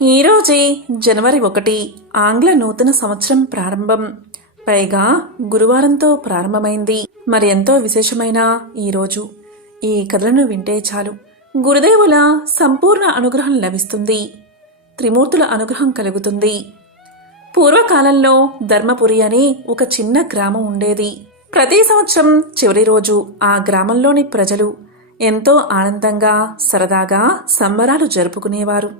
ఈరోజే జనవరి 1 ఆంగ్ల నూతన సంవత్సరం ప్రారంభం. పైగా గురువారంతో ప్రారంభమైంది. మరి ఎంతో విశేషమైన ఈరోజు ఈ కథలను వింటే చాలు గురుదేవుల సంపూర్ణ అనుగ్రహం లభిస్తుంది. త్రిమూర్తుల అనుగ్రహం కలుగుతుంది. పూర్వకాలంలో ధర్మపురి అని ఒక చిన్న గ్రామం ఉండేది. ప్రతి సంవత్సరం చివరి రోజు ఆ గ్రామంలోని ప్రజలు ఎంతో ఆనందంగా సరదాగా సంబరాలు జరుపుకునేవారు.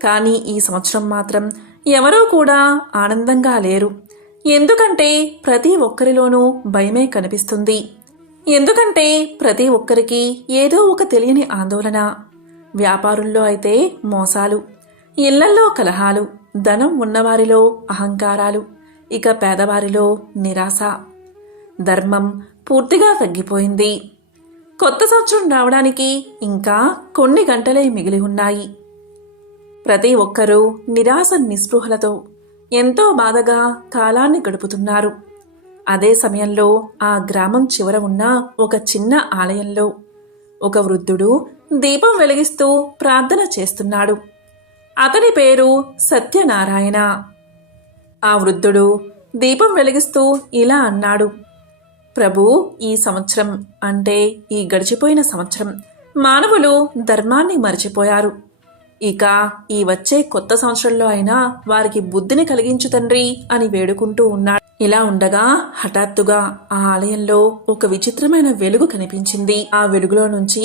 కానీ ఈ సంవత్సరం మాత్రం ఎవరూ కూడా ఆనందంగా లేరు. ఎందుకంటే ప్రతి ఒక్కరిలోనూ భయమే కనిపిస్తుంది. ఎందుకంటే ప్రతి ఒక్కరికి ఏదో ఒక తెలియని ఆందోళన. వ్యాపారుల్లో అయితే మోసాలు, ఇళ్లల్లో కలహాలు, ధనం ఉన్నవారిలో అహంకారాలు, ఇక పేదవారిలో నిరాశ. ధర్మం పూర్తిగా తగ్గిపోయింది. కొత్త సంవత్సరం రావడానికి ఇంకా కొన్ని గంటలే మిగిలి ఉన్నాయి. ప్రతి ఒక్కరూ నిరాశ నిస్పృహలతో ఎంతో బాధగా కాలాన్ని గడుపుతున్నారు. అదే సమయంలో ఆ గ్రామం చివర ఉన్న ఒక చిన్న ఆలయంలో ఒక వృద్ధుడు దీపం వెలిగిస్తూ ప్రార్థన చేస్తున్నాడు. అతని పేరు సత్యనారాయణ. ఆ వృద్ధుడు దీపం వెలిగిస్తూ ఇలా అన్నాడు: ప్రభూ, ఈ సంవత్సరం అంటే ఈ గడిచిపోయిన సంవత్సరం మానవులు ధర్మాన్ని మరచిపోయారు. ఇక ఈ వచ్చే కొత్త సంవత్సరంలో అయినా వారికి బుద్ధిని కలిగించు తండ్రి అని వేడుకుంటూ ఉన్నాడు. ఇలా ఉండగా హఠాత్తుగా ఆ ఆలయంలో ఒక విచిత్రమైన వెలుగు కనిపించింది. ఆ వెలుగులో నుంచి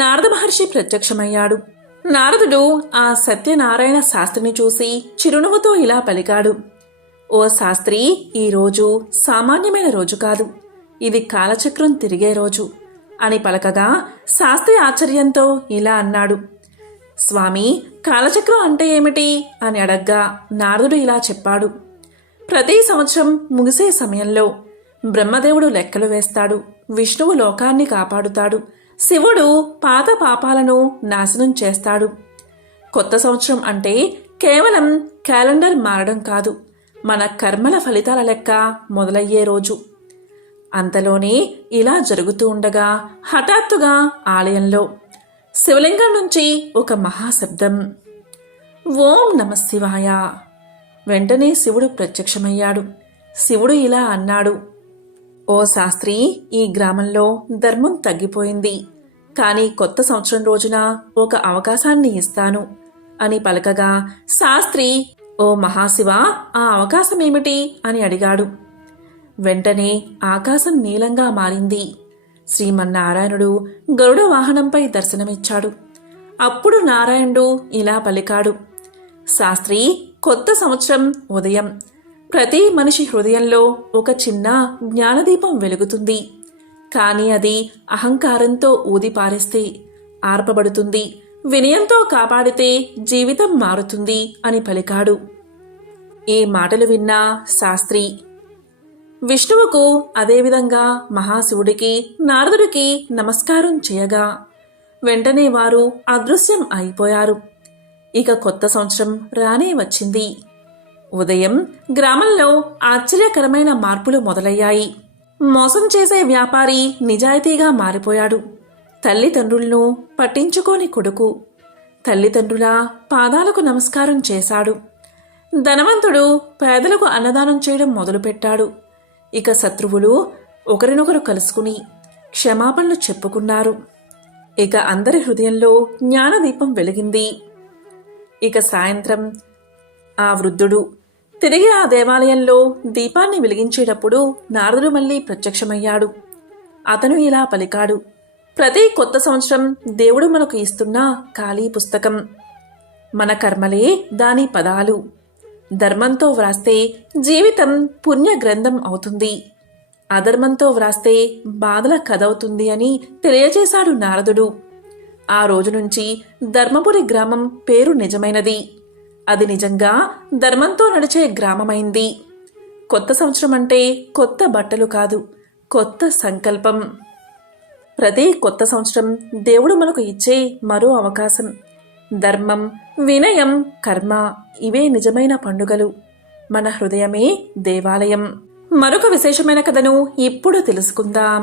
నారద మహర్షి ప్రత్యక్షమయ్యాడు. నారదుడు ఆ సత్యనారాయణ శాస్త్రిని చూసి చిరునవ్వుతో ఇలా పలికాడు: ఓ శాస్త్రి, ఈ రోజు సామాన్యమైన రోజు కాదు, ఇది కాలచక్రం తిరిగే రోజు అని పలకగా శాస్త్రి ఆశ్చర్యంతో ఇలా అన్నాడు: స్వామి, కాలచక్రం అంటే ఏమిటి అని అడగ్గా నారదుడు ఇలా చెప్పాడు: ప్రతి సంవత్సరం ముగిసే సమయంలో బ్రహ్మదేవుడు లెక్కలు వేస్తాడు, విష్ణువు లోకాన్ని కాపాడుతాడు, శివుడు పాత పాపాలను నాశనం చేస్తాడు. కొత్త సంవత్సరం అంటే కేవలం క్యాలెండర్ మారడం కాదు, మన కర్మల ఫలితాల లెక్క మొదలయ్యే రోజు. అంతలోనే ఇలా జరుగుతూ ఉండగా హఠాత్తుగా ఆలయంలో శివలింగం నుంచి ఒక మహాశబ్దం, ఓం నమ శివాయ. వెంటనే శివుడు ప్రత్యక్షమయ్యాడు. శివుడు ఇలా అన్నాడు: ఓ శాస్త్రి, ఈ గ్రామంలో ధర్మం తగ్గిపోయింది, కానీ కొత్త సంవత్సరం రోజున ఒక అవకాశాన్ని ఇస్తాను అని పలకగా శాస్త్రి, ఓ మహాశివ, ఆ అవకాశం ఏమిటి అని అడిగాడు. వెంటనే ఆకాశం నీలంగా మారింది. శ్రీమన్నారాయణుడు గరుడ వాహనంపై దర్శనమిచ్చాడు. అప్పుడు నారాయణుడు ఇలా పలికాడు: శాస్త్రి, కొత్త సంవత్సరం ఉదయం ప్రతి మనిషి హృదయంలో ఒక చిన్న జ్ఞానదీపం వెలుగుతుంది. కానీ అది అహంకారంతో ఊదిపారేస్తే ఆర్పబడుతుంది, వినయంతో కాపాడితే జీవితం మారుతుంది అని పలికాడు. ఈ మాటలు విన్న శాస్త్రి విష్ణువుకు, అదేవిధంగా మహాశివుడికి, నారదుడికి నమస్కారం చేయగా వెంటనే వారు అదృశ్యం అయిపోయారు. ఇక కొత్త సంవత్సరం రానే వచ్చింది. ఉదయం గ్రామంలో ఆశ్చర్యకరమైన మార్పులు మొదలయ్యాయి. మోసం చేసే వ్యాపారి నిజాయితీగా మారిపోయాడు. తల్లిదండ్రులను పట్టించుకోని కొడుకు తల్లిదండ్రుల పాదాలకు నమస్కారం చేశాడు. ధనవంతుడు పేదలకు అన్నదానం చేయడం మొదలుపెట్టాడు. ఇక శత్రువులు ఒకరినొకరు కలుసుకుని క్షమాపణలు చెప్పుకున్నారు. ఇక అందరి హృదయంలో జ్ఞానదీపం వెలిగింది. ఇక సాయంత్రం ఆ వృద్ధుడు తిరిగి ఆ దేవాలయంలో దీపాన్ని వెలిగించేటప్పుడు నారదుడు మళ్ళీ ప్రత్యక్షమయ్యాడు. అతను ఇలా పలికాడు: ప్రతి కొత్త సంవత్సరం దేవుడు మనకు ఇస్తున్న ఖాళీ పుస్తకం. మన కర్మలే దాని పదాలు. ధర్మంతో వ్రాస్తే జీవితం పుణ్య గ్రంథం అవుతుంది, అధర్మంతో వ్రాస్తే బాధల కథవుతుంది అని తెలియజేశాడు నారదుడు. ఆ రోజు నుంచి ధర్మపురి గ్రామం పేరు నిజమైనది. అది నిజంగా ధర్మంతో నడిచే గ్రామమైంది. కొత్త సంవత్సరం అంటే కొత్త బట్టలు కాదు, కొత్త సంకల్పం. ప్రతి కొత్త సంవత్సరం దేవుడు మనకు ఇచ్చే మరో అవకాశం. ధర్మం, వినయం, కర్మ, ఇవే నిజమైన పండుగలు. మన హృదయమే దేవాలయం. మరొక విశేషమైన కథను ఇప్పుడు తెలుసుకుందాం.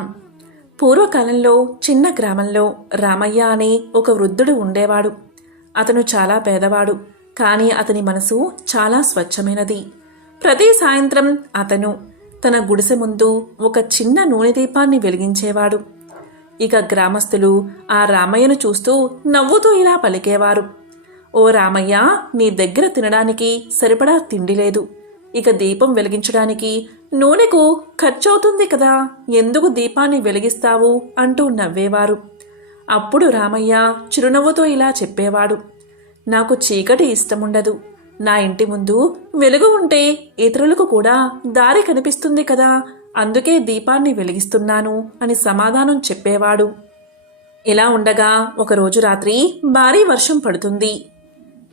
పూర్వకాలంలో చిన్న గ్రామంలో రామయ్య అనే ఒక వృద్ధుడు ఉండేవాడు. అతను చాలా పేదవాడు. కానీ అతని మనసు చాలా స్వచ్ఛమైనది. ప్రతి సాయంత్రం అతను తన గుడిసె ముందు ఒక చిన్న నూనె దీపాన్ని వెలిగించేవాడు. ఇక గ్రామస్తులు ఆ రామయ్యను చూస్తూ నవ్వుతూ ఇలా పలికేవారు: ఓ రామయ్య, నీ దగ్గర తినడానికి సరిపడా తిండి లేదు, ఇక దీపం వెలిగించడానికి నూనెకు ఖర్చవుతుంది కదా, ఎందుకు దీపాన్ని వెలిగిస్తావు అంటూ నవ్వేవారు. అప్పుడు రామయ్య చిరునవ్వుతో ఇలా చెప్పేవాడు: నాకు చీకటి ఇష్టముండదు, నా ఇంటి ముందు వెలుగు ఉంటే ఇతరులకు కూడా దారి కనిపిస్తుంది కదా, అందుకే దీపాన్ని వెలిగిస్తున్నాను అని సమాధానం చెప్పేవాడు. ఇలా ఉండగా ఒకరోజు రాత్రి భారీ వర్షం పడుతుంది.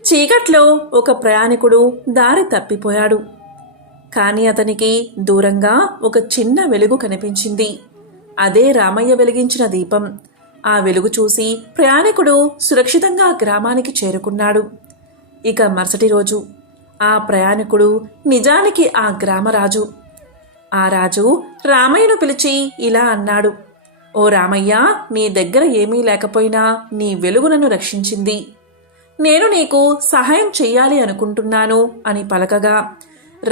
చీకట్లో ఒక ప్రయాణికుడు దారి తప్పిపోయాడు. కాని అతనికి దూరంగా ఒక చిన్న వెలుగు కనిపించింది. అదే రామయ్య వెలిగించిన దీపం. ఆ వెలుగు చూసి ప్రయాణికుడు సురక్షితంగా గ్రామానికి చేరుకున్నాడు. ఇక మరుసటి రోజు ఆ ప్రయాణికుడు నిజానికి ఆ గ్రామరాజు. ఆ రాజు రామయ్యను పిలిచి ఇలా అన్నాడు: ఓ రామయ్య, నీ దగ్గర ఏమీ లేకపోయినా నీ వెలుగు నన్ను రక్షించింది. నేను నీకు సహాయం చెయ్యాలి అనుకుంటున్నాను అని పలకగా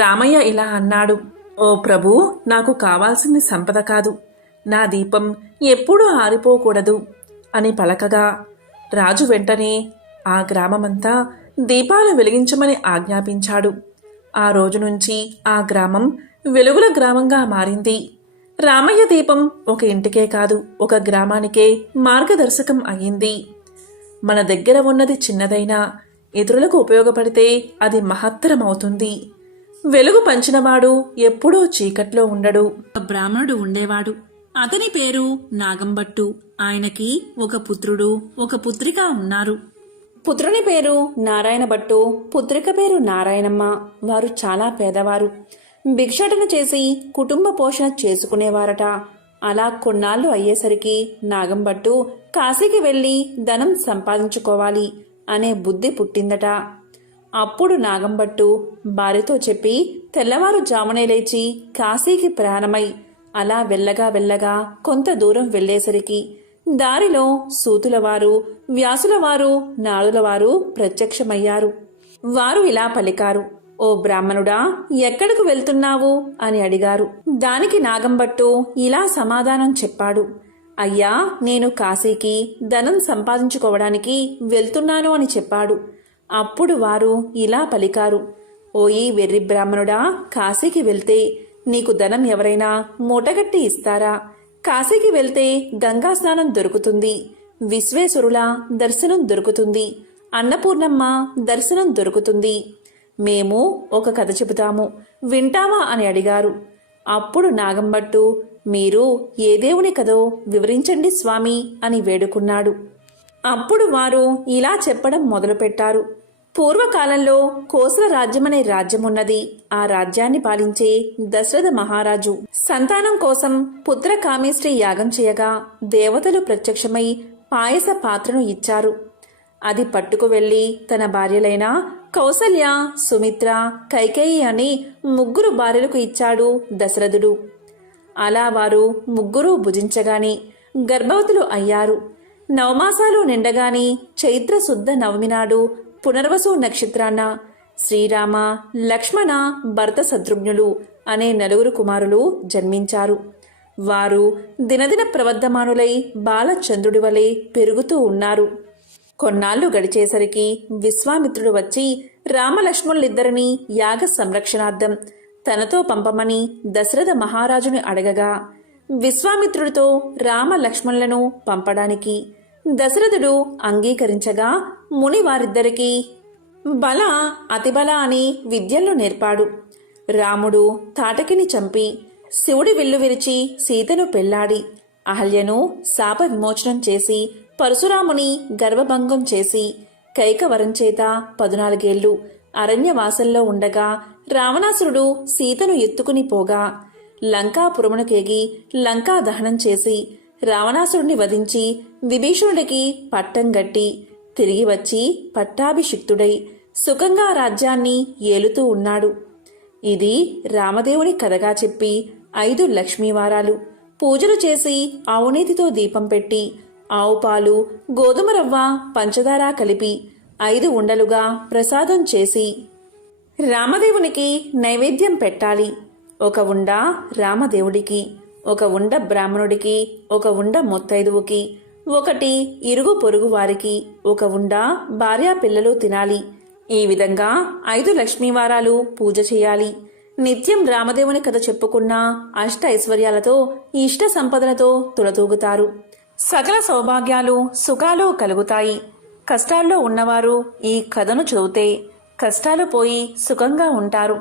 రామయ్య ఇలా అన్నాడు: ఓ ప్రభూ, నాకు కావాల్సింది సంపద కాదు, నా దీపం ఎప్పుడూ ఆరిపోకూడదు అని పలకగా రాజు వెంటనే ఆ గ్రామమంతా దీపాలు వెలిగించమని ఆజ్ఞాపించాడు. ఆ రోజు నుంచి ఆ గ్రామం వెలుగుల గ్రామంగా మారింది. రామయ్య దీపం ఒక ఇంటికే కాదు, ఒక గ్రామానికే మార్గదర్శకం అయ్యింది. మన దగ్గర ఉన్నది చిన్నదైనా ఇతరులకు ఉపయోగపడితే అది మహత్తరమవుతుంది. వెలుగు పంచినవాడు ఎప్పుడూ చీకట్లో ఉండడు. ఒక బ్రాహ్మణుడు ఉండేవాడు. అతని పేరు నాగంభట్టు. ఆయనకి ఒక పుత్రుడు, ఒక పుత్రిక ఉన్నారు. పుత్రుని పేరు నారాయణ భట్టు, పుత్రిక పేరు నారాయణమ్మ. వారు చాలా పేదవారు. భిక్షాటన చేసి కుటుంబ పోషణ చేసుకునేవారట. అలా కొన్నాళ్ళు అయ్యేసరికి నాగంభట్టు కాశీకి వెళ్లి ధనం సంపాదించుకోవాలి అనే బుద్ధి పుట్టిందట. అప్పుడు నాగంభట్టు భార్యతో చెప్పి తెల్లవారుజామునే లేచి కాశీకి ప్రయాణమై అలా వెళ్ళగా కొంత దూరం వెళ్లేసరికి దారిలో సూతులవారు, వ్యాసులవారు, నాడులవారు ప్రత్యక్షమయ్యారు. వారు ఇలా పలికారు: ఓ బ్రాహ్మణుడా, ఎక్కడకు వెళ్తున్నావు అని అడిగారు. దానికి నాగంభట్టు ఇలా సమాధానం చెప్పాడు: అయ్యా, నేను కాశీకి ధనం సంపాదించుకోవడానికి వెళ్తున్నాను అని చెప్పాడు. అప్పుడు వారు ఇలా పలికారు: ఓయి వెర్రి బ్రాహ్మణుడా, కాశీకి వెళ్తే నీకు ధనం ఎవరైనా మూటగట్టి ఇస్తారా? కాశీకి వెళ్తే గంగా స్నానం దొరుకుతుంది, విశ్వేశ్వరుల దర్శనం దొరుకుతుంది, అన్నపూర్ణమ్మ దర్శనం దొరుకుతుంది. మేము ఒక కథ చెబుతాము, వింటావా అని అడిగారు. అప్పుడు నాగంభట్టు, మీరు ఏ దేవుని కథో వివరించండి స్వామి అని వేడుకున్నాడు. అప్పుడు వారు ఇలా చెప్పడం మొదలుపెట్టారు: పూర్వకాలంలో కోసల రాజ్యమనే రాజ్యమున్నది. ఆ రాజ్యాన్ని పాలించే దశరథ మహారాజు సంతానం కోసం పుత్ర కామేష్టి యాగం చేయగా దేవతలు ప్రత్యక్షమై పాయస పాత్రను ఇచ్చారు. అది పట్టుకు వెళ్లి తన భార్యలైన కౌసల్య, సుమిత్ర, కైకేయి అని 3 భార్యలకు ఇచ్చాడు దశరథుడు. అలా వారు 3 భుజించగాని గర్భవతులు అయ్యారు. 9 మాసాలు నిండగాని చైత్ర శుద్ధ నవమి నాడు పునర్వసు నక్షత్రాన శ్రీరామ, లక్ష్మణ, భరత శత్రుఘ్నులు అనే 4 కుమారులు జన్మించారు. వారు దినదిన ప్రవర్ధమానులై బాలచంద్రుడి వలె పెరుగుతూ ఉన్నారు. కొన్నాళ్లు గడిచేసరికి విశ్వామిత్రుడు వచ్చి రామలక్ష్మణులిద్దరినీ యాగ సంరక్షణార్థం తనతో పంపమని దశరథ మహారాజుని అడగగా విశ్వామిత్రుడితో రామలక్ష్మణులను పంపడానికి దశరథుడు అంగీకరించగా ముని వారిద్దరికీ బల, అతిబల అని విద్యలను నేర్పాడు. రాముడు తాటకిని చంపి శివుడి విల్లు విరిచి సీతను పెళ్లాడి అహల్యను శాప విమోచనం చేసి పరశురాముని గర్భభంగం చేసి కైకవరం చేత 14 ఏళ్లు అరణ్యవాసంలో ఉండగా రావణాసురుడు సీతను ఎత్తుకుని పోగా లంకాపురమునకేగి లంకా దహనం చేసి రావణాసురుడిని వధించి విభీషణుడికి పట్టం గట్టి తిరిగి వచ్చి పట్టాభిషిక్తుడై సుఖంగా రాజ్యాన్ని ఏలుతూ ఉన్నాడు. ఇది రామదేవుని కథగా చెప్పి 5 లక్ష్మీవారాలు పూజలు చేసి ఆవునేతితో దీపం పెట్టి ఆవు పాలు, గోధుమ రవ్వ, పంచదార కలిపి 5 ఉండలుగా ప్రసాదం చేసి రామదేవునికి నైవేద్యం పెట్టాలి. 1 ఉండ రామదేవుడికి, 1 ఉండ బ్రాహ్మణుడికి, 1 ఉండ ముత్తైదువుకి, 1 ఇరుగు పొరుగు వారికి, 1 ఉండ భార్యా పిల్లలు తినాలి. ఈ విధంగా 5 లక్ష్మీవారాలు పూజ చేయాలి. నిత్యం రామదేవుని కథ చెప్పుకున్న అష్ట ఐశ్వర్యాలతో, ఇష్ట సంపదలతో తులతూగుతారు. సకల సౌభాగ్యాలు, సుఖాలు కలుగుతాయి. కష్టాల్లో ఉన్నవారు ఈ కథను చదివితే కష్టాలు పోయి సుఖంగా ఉంటారు.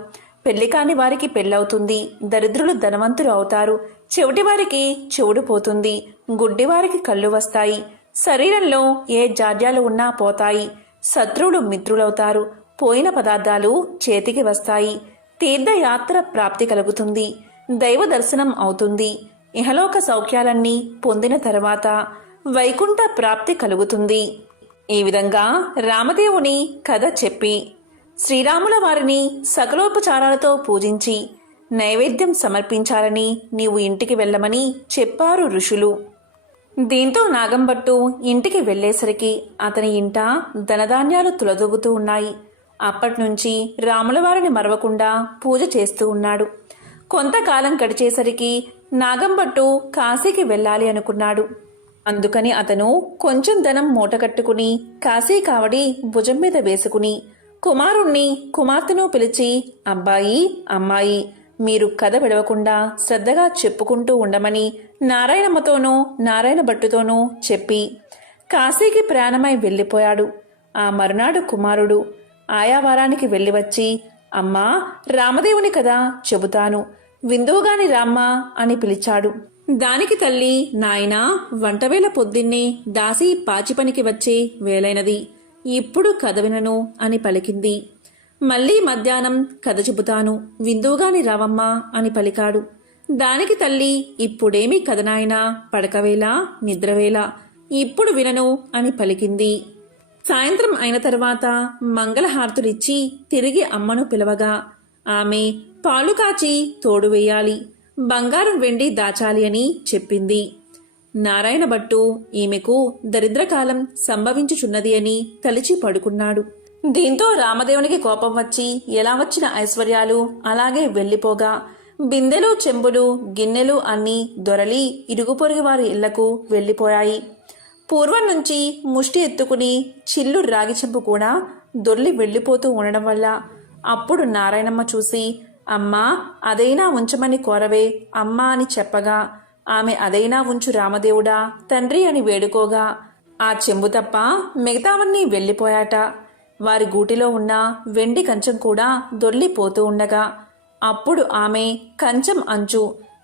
పెళ్లి కాని వారికి పెళ్ళవుతుంది. దరిద్రులు ధనవంతులు అవుతారు. చెవిటివారికి చెవుడు పోతుంది. గుడ్డివారికి కళ్ళు వస్తాయి. శరీరంలో ఏ జాడ్యాలు ఉన్నా పోతాయి. శత్రువులు మిత్రులవుతారు. పోయిన పదార్థాలు చేతికి వస్తాయి. తీర్థయాత్ర ప్రాప్తి కలుగుతుంది. దైవ దర్శనం అవుతుంది. ఇహలోక సౌఖ్యాలన్నీ పొందిన తర్వాత వైకుంఠ ప్రాప్తి కలుగుతుంది. ఈ విధంగా రామదేవుని కథ చెప్పి శ్రీరాముల వారిని సకలోపచారాలతో పూజించి నైవేద్యం సమర్పించాలని నీవు ఇంటికి వెళ్ళమని చెప్పారు ఋషులు. దీంతో నాగంభట్టు ఇంటికి వెళ్లేసరికి అతని ఇంట ధనధాన్యాలు తులదూగుతూ ఉన్నాయి. అప్పట్నుంచి రాములవారిని మరవకుండా పూజ చేస్తూ ఉన్నాడు. కొంతకాలం గడిచేసరికి నాగంభట్టు కాశీకి వెళ్ళాలి అనుకున్నాడు. అందుకని అతను కొంచెం ధనం మూటకట్టుకుని కాశీ కావడి భుజం మీద వేసుకుని కుమారుణ్ణి కుమార్తెను పిలిచి, అబ్బాయి, అమ్మాయి, మీరు కథ విడవకుండా శ్రద్ధగా చెప్పుకుంటూ ఉండమని నారాయణమ్మతోనూ నారాయణ భట్టుతోనూ చెప్పి కాశీకి ప్రయాణమై వెళ్ళిపోయాడు. ఆ మరునాడు కుమారుడు ఆయా వారానికి వెళ్ళి వచ్చి, అమ్మా, రామదేవుని కథ చెబుతాను, విందువుగాని రామ్మా అని పిలిచాడు. దానికి తల్లి, నాయనా, వంటవేళ పొద్దున్నే దాసి పాచిపనికి వచ్చే వేలైనది, ఇప్పుడు కథ వినను అని పలికింది. మళ్లీ మధ్యాహ్నం కథ చెబుతాను, విందువుగాని రావమ్మా అని పలికాడు. దానికి తల్లి, ఇప్పుడేమి కథనాయనా, పడకవేళ, నిద్రవేళ, ఇప్పుడు వినను అని పలికింది. సాయంత్రం అయిన తర్వాత మంగళహారతులిచ్చి తిరిగి అమ్మను పిలవగా ఆమె పాలు కాచి తోడు వేయాలి, బంగారం వెండి దాచాలి అని చెప్పింది. నారాయణ భట్టు ఈమెకు దరిద్రకాలం సంభవించుచున్నది అని తలిచి పడుకున్నాడు. దీంతో రామదేవునికి కోపం వచ్చి ఎలా వచ్చిన ఐశ్వర్యాలు అలాగే వెళ్లిపోగా బిందెలు, చెంబులు, గిన్నెలు అన్నీ దొరలి ఇరుగు పొరుగు వారి ఇళ్లకు వెళ్లిపోయాయి. పూర్వం నుంచి ముష్టి ఎత్తుకుని చిల్లు రాగి చెంబు కూడా దొర్లి వెళ్లిపోతూ ఉండడం వల్ల అప్పుడు నారాయణమ్మ చూసి, అమ్మా, అదైనా ఉంచమని కోరవే అమ్మా అని చెప్పగా ఆమె అదైనా ఉంచు రామదేవుడా తండ్రి అని వేడుకోగా ఆ చెంబు తప్ప మిగతావన్నీ వెళ్లిపోయాట. వారి గూటిలో ఉన్న వెండి కంచం కూడా దొర్లిపోతూ ఉండగా అప్పుడు ఆమె కంచం అంచు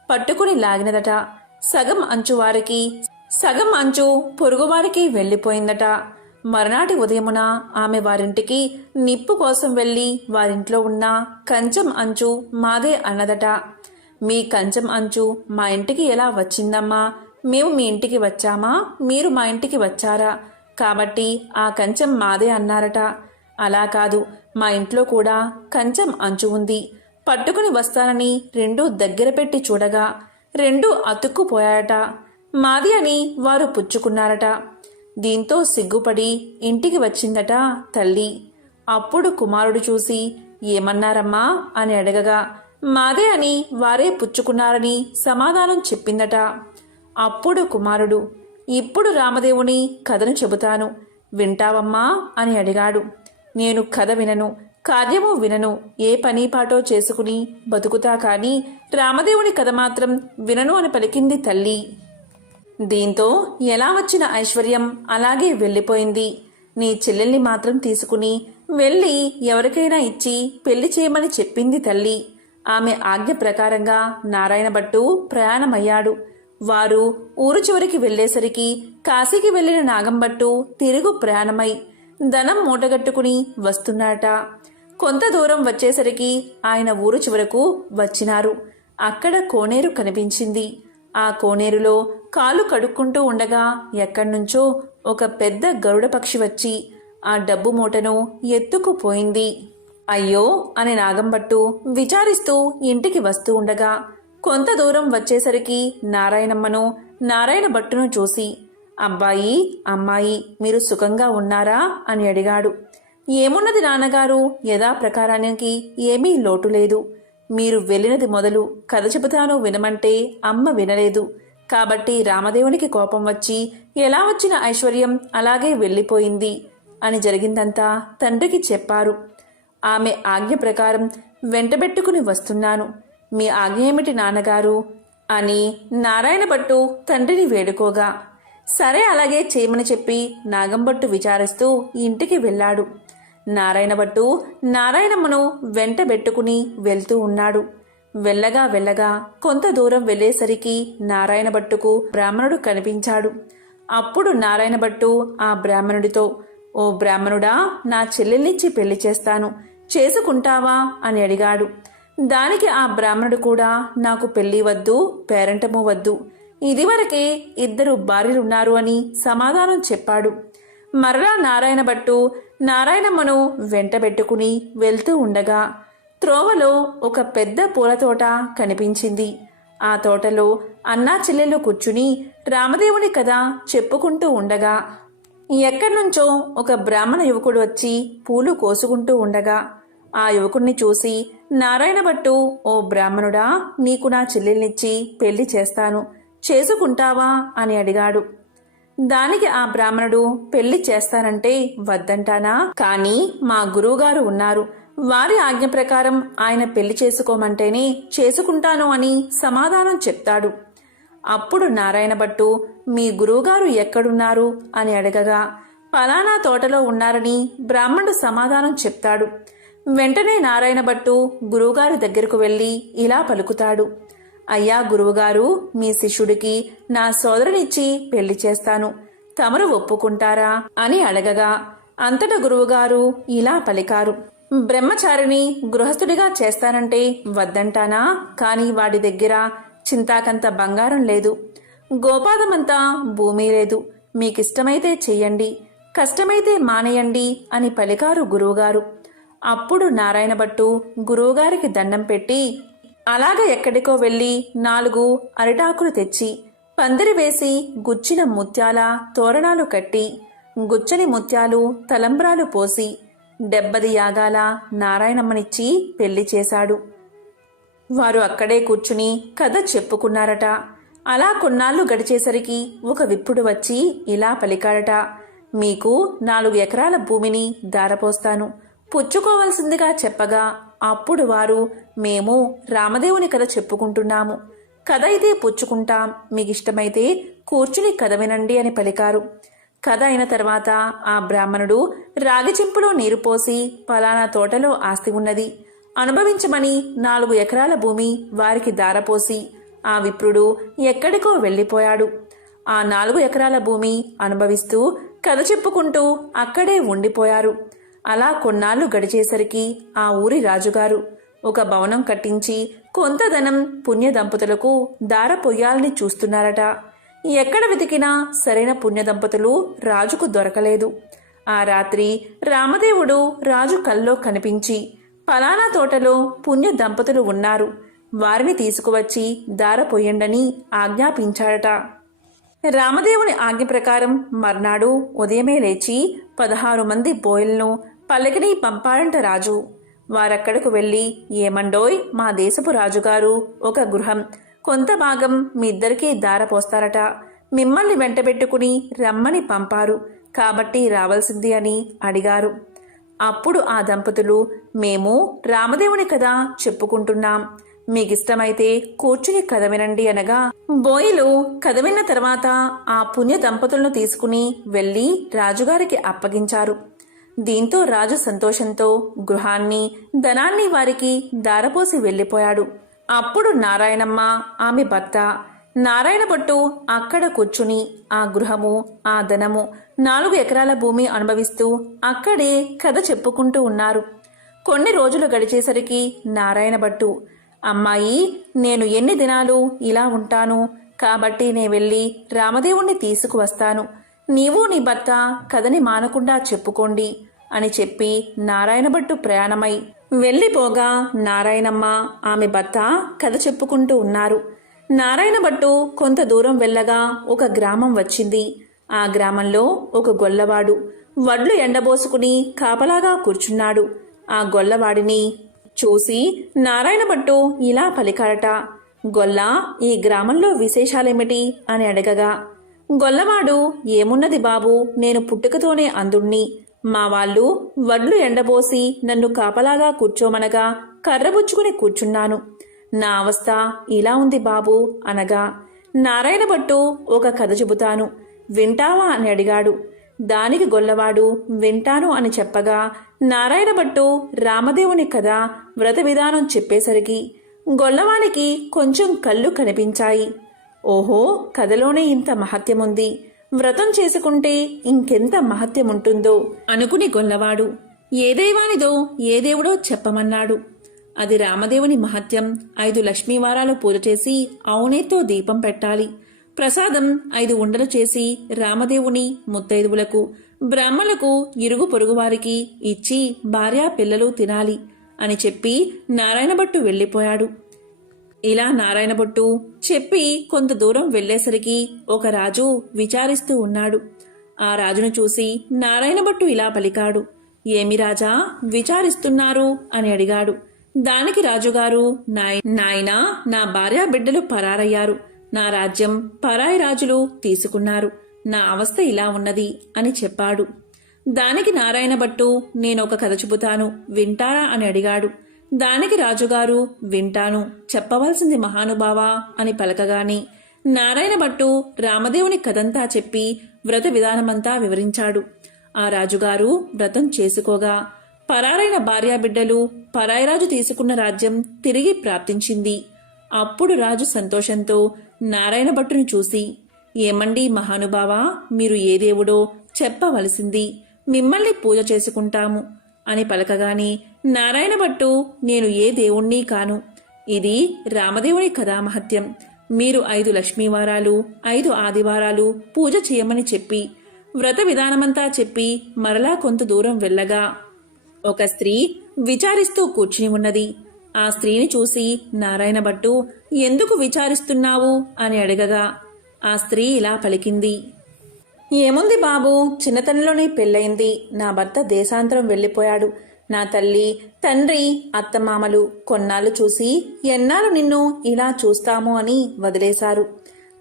పట్టుకుని లాగినదట. సగం అంచు వారికి, సగం అంచు పొరుగువారికి వెళ్లిపోయిందట. మరునాటి ఉదయమున ఆమె వారింటికి నిప్పు కోసం వెళ్లి వారింట్లో ఉన్న కంచం అంచు మాదే అన్నదట. మీ కంచం అంచు మా ఇంటికి ఎలా వచ్చిందమ్మా? మేము మీ ఇంటికి వచ్చామా, మీరు మా ఇంటికి వచ్చారా, కాబట్టి ఆ కంచం మాదే అన్నారట. అలా కాదు, మా ఇంట్లో కూడా కంచం అంచు ఉంది, పట్టుకుని వస్తానని రెండూ దగ్గర పెట్టి చూడగా రెండూ అతుక్కుపోయాయట. మాది అని వారు పుచ్చుకున్నారట. దీంతో సిగ్గుపడి ఇంటికి వచ్చిందట తల్లి. అప్పుడు కుమారుడు చూసి, ఏమన్నారమ్మా అని అడగగా మాదే అని వారే పుచ్చుకున్నారని సమాధానం చెప్పిందట. అప్పుడు కుమారుడు, ఇప్పుడు రామదేవుని కథను చెబుతాను, వింటావమ్మా అని అడిగాడు. నేను కథ వినను, కార్యము వినను, ఏ పని పాటో చేసుకుని బతుకుతా కాని రామదేవుని కథ మాత్రం వినను అని పలికింది తల్లి. దీంతో ఎలా వచ్చిన ఐశ్వర్యం అలాగే వెళ్ళిపోయింది. నీ చెల్లెల్ని మాత్రం తీసుకుని వెళ్ళి ఎవరికైనా ఇచ్చి పెళ్లి చేయమని చెప్పింది తల్లి. ఆమె ఆజ్ఞ ప్రకారంగా నారాయణ భట్టు ప్రయాణమయ్యాడు. వారు ఊరు చివరికి వెళ్లేసరికి కాశీకి వెళ్లిన నాగంభట్టు తిరుగు ప్రయాణమై ధనం మూటగట్టుకుని వస్తున్నాడట. కొంత దూరం వచ్చేసరికి ఆయన ఊరు చివరకు వచ్చినారు. అక్కడ కోనేరు కనిపించింది. ఆ కోనేరులో కాలు కడుక్కుంటూ ఉండగా ఎక్కడ్నుంచో ఒక పెద్ద గరుడ పక్షి వచ్చి ఆ డబ్బు మూటను ఎత్తుకుపోయింది. అయ్యో అని నాగంభట్టు విచారిస్తూ ఇంటికి వస్తూ ఉండగా కొంత దూరం వచ్చేసరికి నారాయణమ్మను, నారాయణ భట్టును చూసి, అబ్బాయి అమ్మాయి మీరు సుఖంగా ఉన్నారా అని అడిగాడు. ఏమున్నది నాన్నగారు, యథాప్రకారానికి ఏమీ లోటు లేదు. మీరు వెళ్ళినది మొదలు కథ చెబుతాను వినమంటే అమ్మ వినలేదు. కాబట్టి రామదేవునికి కోపం వచ్చి ఎలా వచ్చిన ఐశ్వర్యం అలాగే వెళ్ళిపోయింది అని జరిగిందంతా తండ్రికి చెప్పారు. ఆమె ఆజ్ఞ ప్రకారం వెంటబెట్టుకుని వస్తున్నాను. మీ ఆజ్ఞ ఏమిటి నాన్నగారు అని నారాయణ భట్టు తండ్రిని వేడుకోగా, సరే అలాగే చేయమని చెప్పి నాగంభట్టు విచారిస్తూ ఇంటికి వెళ్ళాడు. నారాయణ భట్టు నారాయణమ్మను వెంటబెట్టుకుని వెళ్తూ ఉన్నాడు. వెళ్ళగా వెళ్ళగా కొంత దూరం వెళ్ళేసరికి నారాయణ భట్టుకు బ్రాహ్మణుడు కనిపించాడు. అప్పుడు నారాయణ భట్టు ఆ బ్రాహ్మణుడితో, ఓ బ్రాహ్మణుడా, నా చెల్లెల్నిచ్చి పెళ్లి చేస్తాను, చేసుకుంటావా అని అడిగాడు. దానికి ఆ బ్రాహ్మణుడు కూడా, నాకు పెళ్లి వద్దు, పేరంటము వద్దు, ఇదివరకే 2 భార్యలున్నారు అని సమాధానం చెప్పాడు. మరలా నారాయణ భట్టు నారాయణమ్మను వెంటబెట్టుకుని వెళ్తూ ఉండగా త్రోవలో ఒక పెద్ద పూల తోట కనిపించింది. ఆ తోటలో అన్నా చెల్లెలు కూర్చుని రామదేవుని కథ చెప్పుకుంటూ ఉండగా ఎక్కడ్నుంచో ఒక బ్రాహ్మణ యువకుడు వచ్చి పూలు కోసుకుంటూ ఉండగా ఆ యువకుణ్ణి చూసి నారాయణ భట్టు, ఓ బ్రాహ్మణుడా, నీకు నా చెల్లెల్నిచ్చి పెళ్లి చేస్తాను, చేసుకుంటావా అని అడిగాడు. దానికి ఆ బ్రాహ్మణుడు, పెళ్లి చేస్తానంటే వద్దంటానా, కానీ మా గురువుగారు ఉన్నారు, వారి ఆజ్ఞ ప్రకారం ఆయన పెళ్లి చేసుకోమంటేనే చేసుకుంటాను అని సమాధానం చెప్తాడు. అప్పుడు నారాయణ భట్టు, మీ గురువుగారు ఎక్కడున్నారు అని అడగగా పలానా తోటలో ఉన్నారని బ్రాహ్మణుడు సమాధానం చెప్తాడు. వెంటనే నారాయణ భట్టు గురువుగారి దగ్గరకు వెళ్ళి ఇలా పలుకుతాడు, అయ్యా గురువుగారు, మీ శిష్యుడికి నా సోదరునిచ్చి పెళ్లి చేస్తాను, తమరు ఒప్పుకుంటారా అని అడగగా అంతటా గురువుగారు ఇలా పలికారు, బ్రహ్మచారిని గృహస్థుడిగా చేస్తానంటే వద్దంటానా, కాని వాడి దగ్గర చింతాకంత బంగారం లేదు, గోపాదమంతా భూమి లేదు, మీకిష్టమైతే చెయ్యండి, కష్టమైతే మానేయండి అని పలికారు గురువుగారు. అప్పుడు నారాయణ భట్టు గురువుగారికి దండం పెట్టి అలాగ ఎక్కడికో వెళ్ళి 4 అరిటాకులు తెచ్చి పందిరి వేసి గుచ్చిన ముత్యాల తోరణాలు కట్టి గుచ్చని ముత్యాలు తలంబ్రాలు పోసి 70 యాగాల నారాయణమ్మనిచ్చి పెళ్లి చేశాడు. వారు అక్కడే కూర్చుని కథ చెప్పుకున్నారట. అలా కొన్నాళ్లు గడిచేసరికి ఒక విప్రుడు వచ్చి ఇలా పలికాడట, మీకు 4 ఎకరాల భూమిని దారపోస్తాను, పుచ్చుకోవలసిందిగా చెప్పగా అప్పుడు వారు, మేము రామదేవుని కథ చెప్పుకుంటున్నాము, కథ అయితే పుచ్చుకుంటాం, మీకిష్టమైతే కూర్చుని కథ వినండి అని పలికారు. కథ అయిన తర్వాత ఆ బ్రాహ్మణుడు రాగి చెంపులో నీరు పోసి పలానా తోటలో ఆస్తి ఉన్నది, అనుభవించమని 4 ఎకరాల భూమి వారికి దారపోసి ఆ విప్రుడు ఎక్కడికో వెళ్ళిపోయాడు. ఆ 4 ఎకరాల భూమి అనుభవిస్తూ కథ చెప్పుకుంటూ అక్కడే ఉండిపోయారు. అలా కొన్నాళ్లు గడిచేసరికి ఆ ఊరి రాజుగారు ఒక భవనం కట్టించి కొంత ధనం పుణ్య దంపతులకు దార పొయ్యాలని చూస్తున్నారట. ఎక్కడ వెతికినా సరైన పుణ్య దంపతులు రాజుకు దొరకలేదు. ఆ రాత్రి రామదేవుడు రాజు కల్లో కనిపించి, పలానా తోటలో పుణ్య దంపతులు ఉన్నారు, వారిని తీసుకువచ్చి దార పొయ్యండని ఆజ్ఞాపించాడట. రామదేవుని ఆజ్ఞ ప్రకారం మర్నాడు ఉదయమే లేచి 16 మంది బోయలను పల్లకిని పంపాడంట రాజు. వారక్కడకు వెళ్ళి, ఏమండోయ్, మా దేశపు రాజుగారు ఒక గృహం కొంత భాగం మీ ఇద్దరికీ దార పోస్తారట, మిమ్మల్ని వెంటబెట్టుకుని రమ్మని పంపారు, కాబట్టి రావాల్సింది అని అడిగారు. అప్పుడు ఆ దంపతులు, మేము రామదేవుని కథ చెప్పుకుంటున్నాం, మీకిష్టమైతే కూర్చుని కథ వినండి అనగా బోయిలు కథ విన్న తర్వాత ఆ పుణ్య దంపతులను తీసుకుని వెళ్లి రాజుగారికి అప్పగించారు. దీంతో రాజు సంతోషంతో గృహాన్ని ధనాన్ని వారికి దారపోసి వెళ్లిపోయాడు. అప్పుడు నారాయణమ్మ, ఆమె భర్త నారాయణ భట్టు అక్కడ కూర్చుని ఆ గృహము ఆ ధనము 4 ఎకరాల భూమి అనుభవిస్తూ అక్కడే కథ చెప్పుకుంటూ ఉన్నారు. కొన్ని రోజులు గడిచేసరికి నారాయణ భట్టు, అమ్మాయి, నేను ఎన్ని దినాలు ఇలా ఉంటాను, కాబట్టి నే వెళ్ళి రామదేవుణ్ణి తీసుకువస్తాను, నీవు నీ భర్త కథని మానకుండా చెప్పుకోండి అని చెప్పి నారాయణ భట్టు ప్రయాణమై వెళ్ళిపోగా నారాయణమ్మ ఆమె భర్త కథ చెప్పుకుంటూ ఉన్నారు. నారాయణ భట్టు కొంత దూరం వెళ్ళగా ఒక గ్రామం వచ్చింది. ఆ గ్రామంలో ఒక గొల్లవాడు వడ్లు ఎండబోసుకుని కాపలాగా కూర్చున్నాడు. ఆ గొల్లవాడిని చూసి నారాయణ భట్టు ఇలా పలికాడట. గొల్ల, ఈ గ్రామంలో విశేషాలేమిటి అని అడగగా, గొల్లవాడు, ఏమున్నది బాబూ, నేను పుట్టుకతోనే అందుణ్ణి. మా వాళ్ళు వడ్లు ఎండబోసి నన్ను కాపలాగా కూర్చోమనగా కర్రబుచ్చుకుని కూర్చున్నాను. నా అవస్థ ఇలా ఉంది బాబూ అనగా, నారాయణ భట్టు ఒక కథ చెబుతాను, వింటావా అని అడిగాడు. దానికి గొల్లవాడు వింటాను అని చెప్పగా, నారాయణ భట్టు రామదేవుని కథ వ్రత విధానం చెప్పేసరికి గొల్లవానికి కొంచెం కళ్ళు కనిపించాయి. ఓహో, కథలోనే ఇంత మహత్యముంది, వ్రతం చేసుకుంటే ఇంకెంత మహత్యముంటుందో అనుకుని గొల్లవాడు ఏ దైవానిదో ఏ దేవుడో చెప్పమన్నాడు. అది రామదేవుని మహత్యం. 5 లక్ష్మీవారాలు పూజ చేసి అవునేతో దీపం పెట్టాలి. ప్రసాదం 5 ఉండలు చేసి రామదేవుని, ముత్తైదువులకు, బ్రాహ్మణులకు, ఇరుగు పొరుగువారికి ఇచ్చి భార్యా పిల్లలు తినాలి అని చెప్పి నారాయణ భట్టు వెళ్ళిపోయాడు. ఇలా నారాయణ భట్టు చెప్పి కొంత దూరం వెళ్లేసరికి ఒక రాజు విచారిస్తూ ఉన్నాడు. ఆ రాజును చూసి నారాయణ భట్టు ఇలా పలికాడు. ఏమి రాజా విచారిస్తున్నారు అని అడిగాడు. దానికి రాజుగారు, నాయనా, నా భార్యా బిడ్డలు పరారయ్యారు, నా రాజ్యం పరాయి రాజులు తీసుకున్నారు, నా అవస్థ ఇలా ఉన్నది అని చెప్పాడు. దానికి నారాయణ భట్టు, నేనొక కథ చెబుతాను, వింటారా అని అడిగాడు. దానికి రాజుగారు, వింటాను, చెప్పవలసింది మహానుభావా అని పలకగాని నారాయణ భట్టు రామదేవుని కథంతా చెప్పి వ్రత విధానమంతా వివరించాడు. ఆ రాజుగారు వ్రతం చేసుకోగా పరారైన భార్యాబిడ్డలు, పరాయిరాజు తీసుకున్న రాజ్యం తిరిగి ప్రాప్తించింది. అప్పుడు రాజు సంతోషంతో నారాయణ భట్టుని చూసి, ఏమండి మహానుభావా, మీరు ఏ దేవుడో చెప్పవలసింది, మిమ్మల్ని పూజ చేసుకుంటాము అని పలకగాని నారాయణ భట్టు, నేను ఏ దేవుణ్ణి కాను, ఇది రామదేవుని కథామహత్యం, మీరు 5 లక్ష్మీవారాలు 5 ఆదివారాలు పూజ చేయమని చెప్పి వ్రత విధానమంతా చెప్పి మరలా కొంత దూరం వెళ్ళగా ఒక స్త్రీ విచారిస్తూ కూర్చుని ఉన్నది. ఆ స్త్రీని చూసి నారాయణ భట్టు, ఎందుకు విచారిస్తున్నావు అని అడగగా ఆ స్త్రీ ఇలా పలికింది. ఏముంది బాబు, చిన్నతనంలోనే పెళ్ళయింది. నా భర్త దేశాంతరం వెళ్ళిపోయాడు. నా తల్లి, తండ్రి, అత్తమామలు కొన్నాళ్ళు చూసి ఎన్నాళ్ళు నిన్ను ఇలా చూస్తాము అని వదిలేశారు.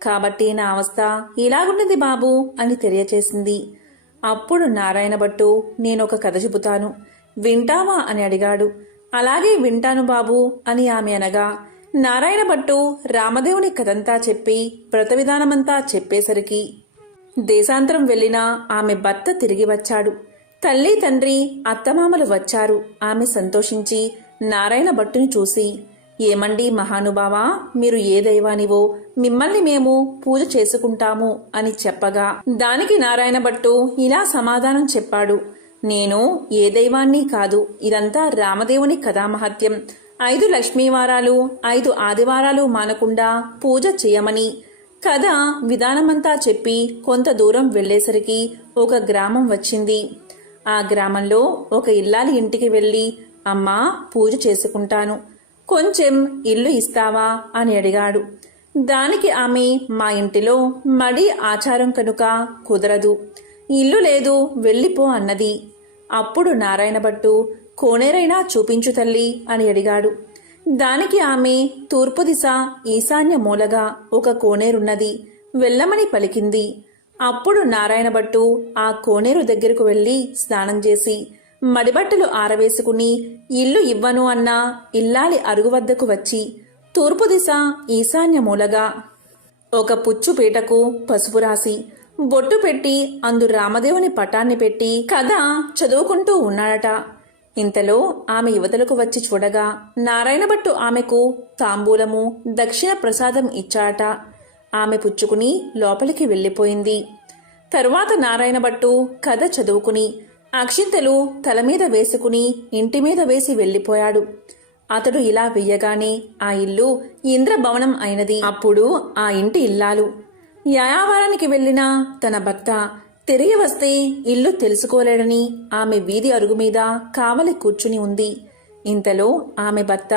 కాబట్టి నా అవస్థ ఇలాగున్నది బాబు అని తెలియచేసింది. అప్పుడు నారాయణ భట్టు, నేనొక కథ చెబుతాను, వింటావా అని అడిగాడు. అలాగే వింటాను బాబు అని ఆమె అనగా నారాయణ భట్టు రామదేవుని కథంతా చెప్పి వ్రత విధానమంతా చెప్పేసరికి దేశాంతరం వెళ్లిన ఆమె భర్త తిరిగి వచ్చాడు. తల్లి, తండ్రి, అత్తమామలు వచ్చారు. ఆమె సంతోషించి నారాయణ భట్టుని చూసి, ఏమండి మహానుభావా, మీరు ఏ దైవానివో, మిమ్మల్ని మేము పూజ చేసుకుంటాము అని చెప్పగా దానికి నారాయణ భట్టు ఇలా సమాధానం చెప్పాడు. నేను ఏ దైవాన్ని కాదు, ఇదంతా రామదేవుని కథామహత్యం. 5 లక్ష్మీవారాలు 5 ఆదివారాలు మానకుండా పూజ చేయమని కథ విధానమంతా చెప్పి కొంత దూరం వెళ్లేసరికి ఒక గ్రామం వచ్చింది. ఆ గ్రామంలో ఒక ఇల్లాలి ఇంటికి వెళ్లి, అమ్మా, పూజ చేసుకుంటాను, కొంచెం ఇల్లు ఇస్తావా అని అడిగాడు. దానికి ఆమె, మా ఇంటిలో మడి ఆచారం కనుక కుదరదు, ఇల్లు లేదు, వెళ్ళిపో అన్నది. అప్పుడు నారాయణ భట్టు, కోనేరైనా చూపించు తల్లి అని అడిగాడు. దానికి ఆమె, తూర్పు దిశ ఈశాన్య మూలగా ఒక కోనేరున్నది, వెళ్ళమని పలికింది. అప్పుడు నారాయణ భట్టు ఆ కోనేరు దగ్గరకు వెళ్లి స్నానం చేసి మడిబట్టలు ఆరవేసుకుని ఇల్లు ఇవ్వను అన్న ఇల్లాలి అరుగు వద్దకు వచ్చి తూర్పు దిశ ఈశాన్య మూలగా ఒక పుచ్చు పీటకు పసుపు రాసి బొట్టు పెట్టి అందు రామదేవుని పటాన్ని పెట్టి కథ చదువుకుంటూ ఉన్నాడట. ఇంతలో ఆమె యువతలకు వచ్చి చూడగా నారాయణ భట్టు ఆమెకు తాంబూలము, దక్షిణ ప్రసాదం ఇచ్చాడట. ఆమె పుచ్చుకుని లోపలికి వెళ్లిపోయింది. తరువాత నారాయణ భట్టు కథ చదువుకుని అక్షింతలు తల మీద వేసుకుని ఇంటి మీద వేసి వెళ్లిపోయాడు. అతడు ఇలా వెయ్యగానే ఆ ఇల్లు ఇంద్రభవనం అయినది. అప్పుడు ఆ ఇంటి ఇల్లాలు యాయావారానికి వెళ్లిన తన భర్త తిరిగి వస్తే ఇల్లు తెలుసుకోలేడని ఆమె వీధి అరుగు మీద కావలి కూర్చుని ఉంది. ఇంతలో ఆమె భర్త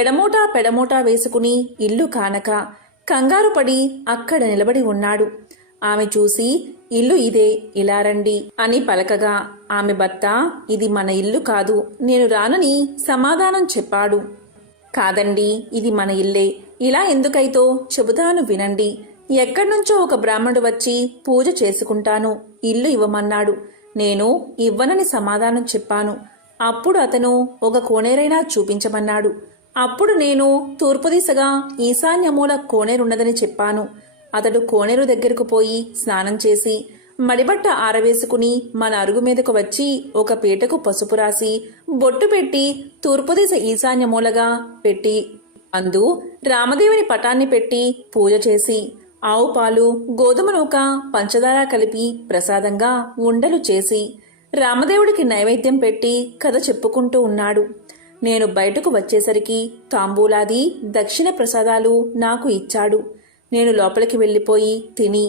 ఎడమోటా పెడమోటా వేసుకుని ఇల్లు కానక కంగారు పడి అక్కడ నిలబడి ఉన్నాడు. ఆమె చూసి, ఇల్లు ఇదే, ఇలా రండి అని పలకగా ఆమె భర్త, ఇది మన ఇల్లు కాదు, నేను రానని సమాధానం చెప్పాడు. కాదండి, ఇది మన ఇల్లే, ఇలా ఎందుకైతో చెబుతాను వినండి. ఎక్కడ్నుంచో ఒక బ్రాహ్మణుడు వచ్చి పూజ చేసుకుంటాను, ఇల్లు ఇవ్వమన్నాడు. నేను ఇవ్వనని సమాధానం చెప్పాను. అప్పుడు అతను ఒక కోనేరైనా చూపించమన్నాడు. అప్పుడు నేను తూర్పు దిశగా ఈశాన్యమూల కోనేరున్నదని చెప్పాను. అతడు కోనేరు దగ్గరకు పోయి స్నానం చేసి మడిబట్ట ఆరవేసుకుని మన అరుగు మీదకు వచ్చి ఒక పీటకు పసుపు రాసి బొట్టు పెట్టి తూర్పు దిశ ఈశాన్యమూలగా పెట్టి అందు రామదేవుని పటాన్ని పెట్టి పూజ చేసి ఆవు పాలు, గోధుమ నూక, పంచదార కలిపి ప్రసాదంగా ఉండలు చేసి రామదేవుడికి నైవేద్యం పెట్టి కథ చెప్పుకుంటూ ఉన్నాడు. నేను బయటకు వచ్చేసరికి తాంబూలాది దక్షిణ ప్రసాదాలు నాకు ఇచ్చాడు. నేను లోపలికి వెళ్ళిపోయి తిని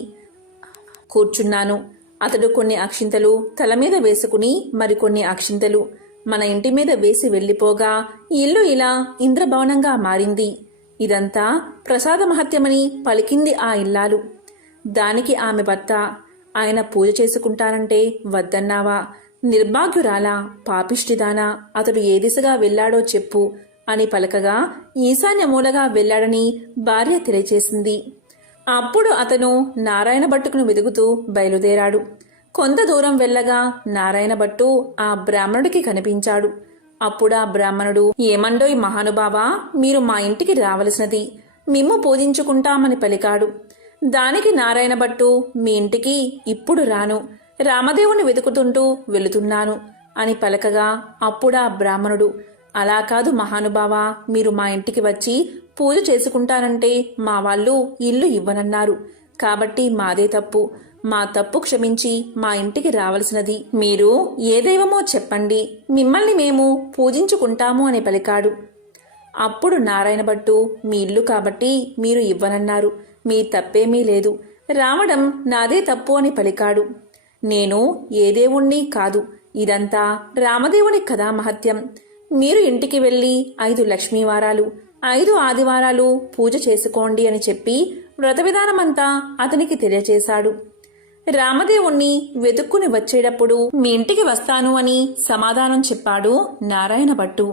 కూర్చున్నాను. అతడు కొన్ని అక్షింతలు తల మీద వేసుకుని మరికొన్ని అక్షింతలు మన ఇంటి మీద వేసి వెళ్ళిపోగా ఇల్లు ఇలా ఇంద్రభవనంగా మారింది. ఇదంతా ప్రసాద మహత్యమని పలికింది ఆ ఇల్లాలు. దానికి ఆమె భర్త, ఆయన పూజ చేసుకుంటానంటే వద్దన్నావా? నిర్భాగ్యురాలా, పాపిష్టిదానా, అతడు ఏ దిశగా వెళ్లాడో చెప్పు అని పలకగా ఈశాన్య మూలగా వెళ్లాడని భార్య తెలియచేసింది. అప్పుడు అతను నారాయణ భట్టుకును వెదుగుతూ బయలుదేరాడు. కొంత దూరం వెళ్ళగా నారాయణ భట్టు ఆ బ్రాహ్మణుడికి కనిపించాడు. అప్పుడా బ్రాహ్మణుడు, ఏమండోయ్ మహానుభావా, మీరు మా ఇంటికి రావలసినది, మిమ్ము పూజించుకుంటామని పలికాడు. దానికి నారాయణ భట్టు, మీ ఇంటికి ఇప్పుడు రాను, రామదేవుని వెతుకుతుంటూ వెళుతున్నాను అని పలకగా అప్పుడా బ్రాహ్మణుడు, అలా కాదు మహానుభావా, మీరు మా ఇంటికి వచ్చి పూజ చేసుకుంటానంటే మా వాళ్ళు ఇల్లు ఇవ్వనన్నారు, కాబట్టి మాదే తప్పు, మా తప్పు క్షమించి మా ఇంటికి రావలసినది, మీరు ఏ దైవమో చెప్పండి, మిమ్మల్ని మేము పూజించుకుంటాము అని పలికాడు. అప్పుడు నారాయణ భట్టు, మీ ఇల్లు కాబట్టి మీరు ఇవ్వనన్నారు, మీ తప్పేమీ లేదు, రావడం నాదే తప్పు అని పలికాడు. నేను ఏ దేవుణ్ణి కాదు, ఇదంతా రామదేవుని కథా మహత్యం. మీరు ఇంటికి వెళ్ళి 5 లక్ష్మీవారాలు 5 ఆదివారాలు పూజ చేసుకోండి అని చెప్పి వ్రత విధానమంతా అతనికి తెలియచేశాడు. రామదేవుణ్ణి వెతుక్కుని వచ్చేటప్పుడు మీ ఇంటికి వస్తాను అని సమాధానం చెప్పాడు నారాయణ భట్టు.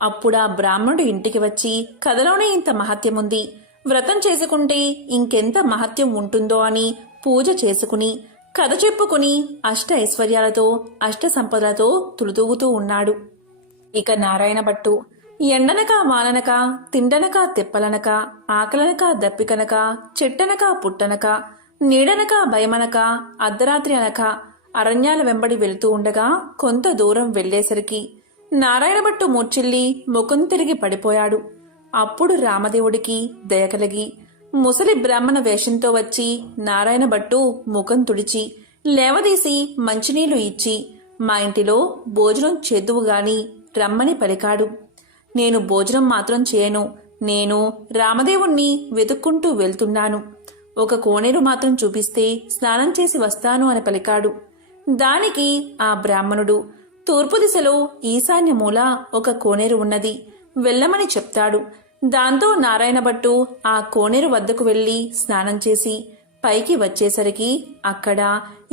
అప్పుడా బ్రాహ్మణుడు ఇంటికి వచ్చి, కథలోనే ఇంత మహత్యముంది, వ్రతం చేసుకుంటే ఇంకెంత మహత్యం ఉంటుందో అని పూజ చేసుకుని కథ చెప్పుకుని అష్ట ఐశ్వర్యాలతో అష్ట సంపదలతో తులుతూగుతూ ఉన్నాడు. ఇక నారాయణ భట్టు ఎండనక వాననక, తిండనక తెప్పలనక, ఆకలనక దప్పికనక, చెట్టనక పుట్టనక, నీడనక భయమనక, అర్ధరాత్రి అనక అరణ్యాల వెంబడి వెళుతూ ఉండగా కొంత దూరం వెళ్లేసరికి నారాయణ భట్టు మూర్చిల్లి ముఖం తిరిగి పడిపోయాడు. అప్పుడు రామదేవుడికి దయ కలిగి ముసలి బ్రాహ్మణ వేషంతో వచ్చి నారాయణ భట్టు ముఖం తుడిచి లేవదీసి మంచినీళ్లు ఇచ్చి మా ఇంటిలో భోజనం చేద్దువుగాని రమ్మని పలికాడు. నేను భోజనం మాత్రం చేయను, నేను రామదేవుణ్ణి వెతుక్కుంటూ వెళ్తున్నాను, ఒక కోనేరు మాత్రం చూపిస్తే స్నానం చేసి వస్తాను అని పలికాడు. దానికి ఆ బ్రాహ్మణుడు, తూర్పు దిశలో ఈశాన్య మూల ఒక కోనేరు ఉన్నది, వెళ్ళమని చెప్తాడు. దాంతో నారాయణ భట్టు ఆ కోనేరు వద్దకు వెళ్లి స్నానం చేసి పైకి వచ్చేసరికి అక్కడ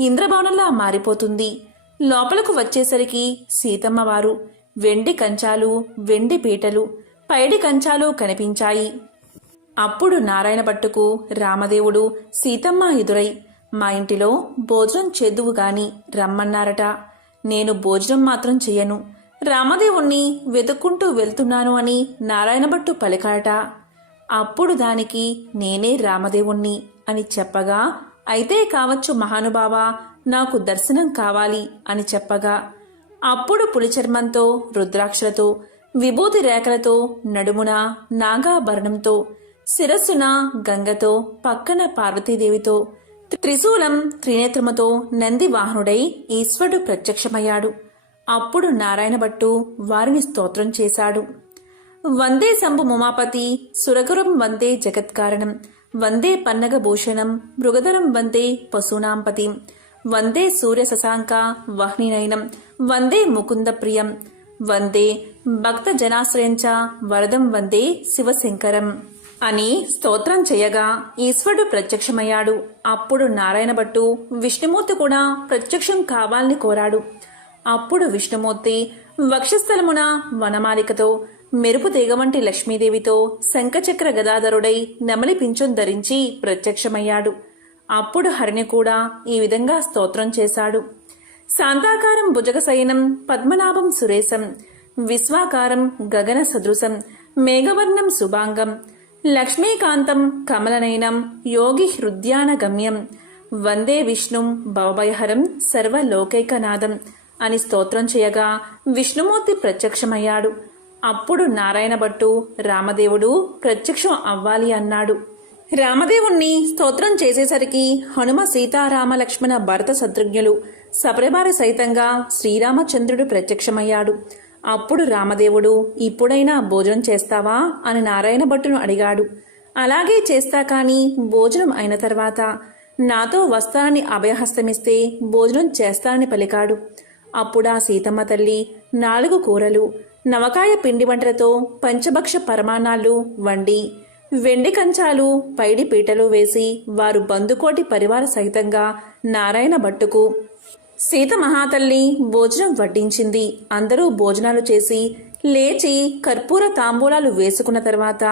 ఇంద్రభవనంలా మారిపోతుంది. లోపలకు వచ్చేసరికి సీతమ్మవారు వెండి కంచాలు, వెండి పీటలు, పైడి కంచాలు కనిపించాయి. అప్పుడు నారాయణ భట్టుకు రామదేవుడు, సీతమ్మ ఎదురై, మా ఇంటిలో భోజనం చేద్దువు గాని రమ్మన్నారట, నేను భోజనం మాత్రం చెయ్యను, రామదేవుణ్ణి వెతుక్కుంటూ వెళ్తున్నాను అని నారాయణ భట్టు పలికాట. అప్పుడు దానికి నేనే రామదేవుణ్ణి అని చెప్పగా, అయితే కావచ్చు మహానుభావా, నాకు దర్శనం కావాలి అని చెప్పగా, అప్పుడు పులిచర్మంతో, రుద్రాక్షలతో, విభూతి రేఖలతో, నడుమున నాగాభరణంతో, శిరస్సున గంగతో, పక్కన పార్వతీదేవితో, త్రిశూలం త్రినేత్రముతో నంది వాహనుడై ఈశ్వరుడు ప్రత్యక్షమయ్యాడు. అప్పుడు నారాయణ భట్టు వారిని స్తోత్రం చేశాడు. వందే శంభు ఉమాపతి సురగురం వందే జగత్కారణం, వందే పన్నగభూషణం మృగధరం వందే పశూనాంపతిం, వందే సూర్య శశాంక వహ్నినయనం, వందే ముకుంద ప్రియం, వందే భక్త జనాశ్రయంచ వరదం వందే శివశంకరం అని స్తోత్రం చేయగా ఈశ్వరుడు ప్రత్యక్షమయ్యాడు. అప్పుడు నారాయణ భట్టు విష్ణుమూర్తి కూడా ప్రత్యక్షం కావాలని కోరాడు. అప్పుడు విష్ణుమూర్తి వక్షస్థలమున వనమాలికతో, మెరుపు తీగ వంటి లక్ష్మీదేవితో, శంఖచక్ర గదాధరుడై నెమలి పింఛం ధరించి ప్రత్యక్షమయ్యాడు. అప్పుడు హరిణి కూడా ఈ విధంగా స్తోత్రం చేశాడు. శాంతాకారం భుజగశయనం పద్మనాభం సురేశం, విశ్వాకారం గగన సదృశం, మేఘవర్ణం శుభాంగం, లక్ష్మీకాంతం కమలనయనం, యోగి హృద్యాన గమ్యం, వందే విష్ణుం భవభయహరం సర్వలోకైకనాథం అని స్తోత్రం చేయగా విష్ణుమూర్తి ప్రత్యక్షమయ్యాడు. అప్పుడు నారాయణ భట్టు రామదేవుడు ప్రత్యక్షం అవ్వాలి అన్నాడు. రామదేవుణ్ణి స్తోత్రం చేసేసరికి హనుమ సీతారామ లక్ష్మణ భరత శత్రుఘ్నులు సపరివార సహితంగా శ్రీరామచంద్రుడు ప్రత్యక్షమయ్యాడు. అప్పుడు రామదేవుడు ఇప్పుడైనా భోజనం చేస్తావా అని నారాయణ భట్టును అడిగాడు. అలాగే చేస్తా కాని భోజనం అయిన తర్వాత నాతో వస్తానని అభయహస్తమిస్తే భోజనం చేస్తానని పలికాడు. అప్పుడా సీతమ్మ తల్లి 4 కూరలు, నవకాయ పిండి వంటలతో పంచభక్ష పరమాణాలు వండి, వెండి కంచాలు పైడి పీటలు వేసి వారు బందుకోటి పరివార సహితంగా నారాయణ భట్టుకు సీత మహాతల్లి భోజనం వడ్డించింది. అందరూ భోజనాలు చేసి లేచి కర్పూర తాంబూలాలు వేసుకున్న తర్వాత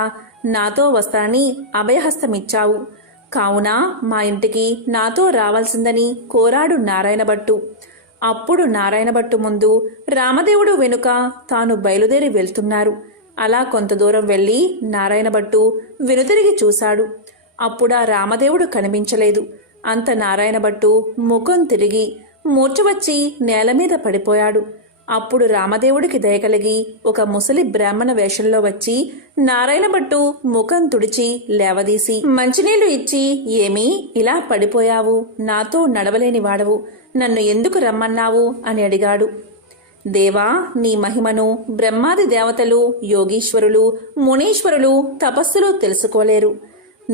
నాతో వస్తానని అభయహస్తమిచ్చావు కావున మా ఇంటికి నాతో రావాల్సిందని కోరాడు నారాయణ భట్టు. అప్పుడు నారాయణ భట్టు ముందు రామదేవుడు వెనుక తాను బయలుదేరి వెళ్తున్నారు. అలా కొంత దూరం వెళ్లి నారాయణ భట్టు వెనుతిరిగి చూశాడు. అప్పుడా రామదేవుడు కనిపించలేదు. అంత నారాయణ భట్టు ముఖం తిరిగి మూర్ఛ వచ్చి నేల మీద పడిపోయాడు. అప్పుడు రామదేవుడికి దయకలిగి ఒక ముసలి బ్రాహ్మణ వేషంలో వచ్చి నారాయణ భట్టు ముఖం తుడిచి లేవదీసి మంచినీళ్లు ఇచ్చి, ఏమీ ఇలా పడిపోయావు? నాతో నడవలేని వాడవు, నన్ను ఎందుకు రమ్మన్నావు అని అడిగాడు. దేవా, నీ మహిమను బ్రహ్మాది దేవతలు, యోగీశ్వరులు, మునీశ్వరులు తపస్సులు తెలుసుకోలేరు.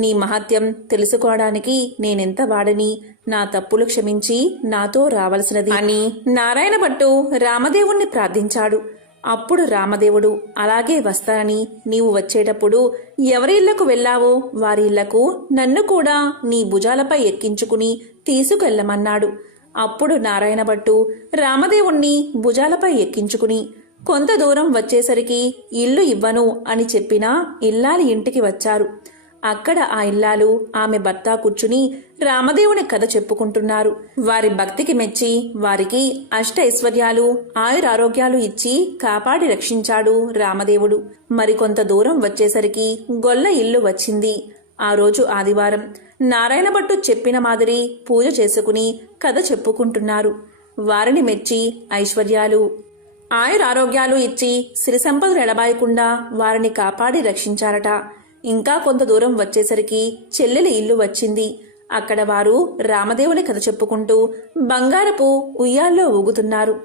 నీ మహత్యం తెలుసుకోవడానికి నేనెంత వాడని, నా తప్పులు క్షమించి నాతో రావలసినది అని నారాయణ భట్టు రామదేవుణ్ణి ప్రార్థించాడు. అప్పుడు రామదేవుడు అలాగే వస్తానని, నీవు వచ్చేటప్పుడు ఎవరి ఇళ్లకు వెళ్ళావో వారి ఇళ్లకు నన్ను కూడా నీ భుజాలపై ఎక్కించుకుని తీసుకెళ్లమన్నాడు. అప్పుడు నారాయణ భట్టు రామదేవుణ్ణి భుజాలపై ఎక్కించుకుని కొంత దూరం వచ్చేసరికి ఇల్లు ఇవ్వను అని చెప్పినా ఇల్లాలి ఇంటికి వచ్చారు. అక్కడ ఆ ఇల్లాలు ఆమె భర్త కూర్చుని రామదేవుని కథ చెప్పుకుంటున్నారు. వారి భక్తికి మెచ్చి వారికి అష్ట ఐశ్వర్యాలు, ఆయురారోగ్యాలు ఇచ్చి కాపాడి రక్షించాడు రామదేవుడు. మరికొంత దూరం వచ్చేసరికి గొల్ల ఇల్లు వచ్చింది. ఆ రోజు ఆదివారం. నారాయణ భట్టు చెప్పిన మాదిరి పూజ చేసుకుని కథ చెప్పుకుంటున్నారు. వారిని మెచ్చి ఐశ్వర్యాలు, ఆయురారోగ్యాలు ఇచ్చి సిరి సంపదలు ఎడబాయకుండా వారిని కాపాడి రక్షించారట. ఇంకా కొంత దూరం వచ్చేసరికి చెల్లెలి ఇల్లు వచ్చింది. అక్కడ వారు రామదేవుని కథ చెప్పుకుంటూ బంగారపు ఉయ్యాల్లో ఊగుతున్నారు.